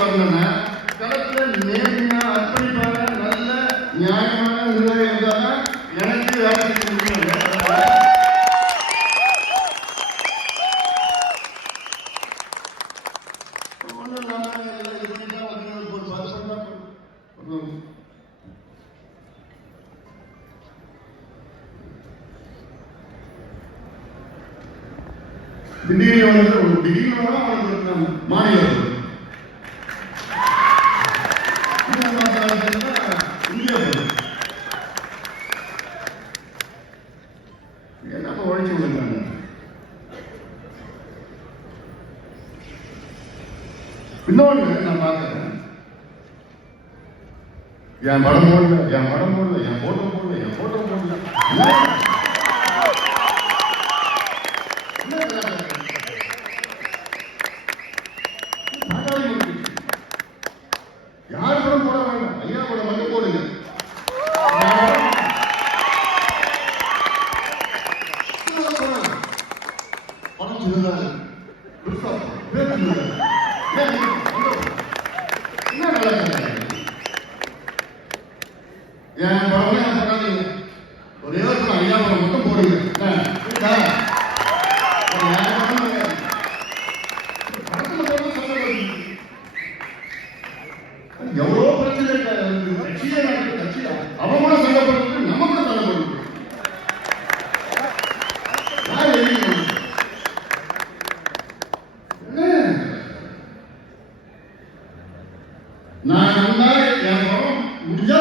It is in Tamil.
வரணும்னா களத்துல நேர்மையா அர்ப்பணிப்பான நல்ல நியாயமான நிர்வாகம் இருந்தாதான் எனக்கு வேலை செய்ய முடியும். திடீர்னு ஒரு திடீர்னு மாநிலம் என்ன உழைச்சி விடுறாங்க. இன்னொன்று நான் பார்க்கிறேன், என் படம் போடல, என் படம் போடல, என் போட்டோ போடல, என் போட்டோ போடல. யார் படம் போட வேண்டாம், ஐயா படம் மட்டும் போடுங்க. படம் சொல்லுறாரு என்ன நடக்குது? என் படம் போடாதீங்க, ஒரே ஒரு ஐயா படம் மட்டும் போடுங்க. எவ்வளோ பிரச்சனை கட்சியே நடக்குது, கட்சி அவங்க கூட சங்கப்படுறது, நமக்கு சங்கப்படுறது. யார் எழுதி நான் என் படம் முடிஞ்சா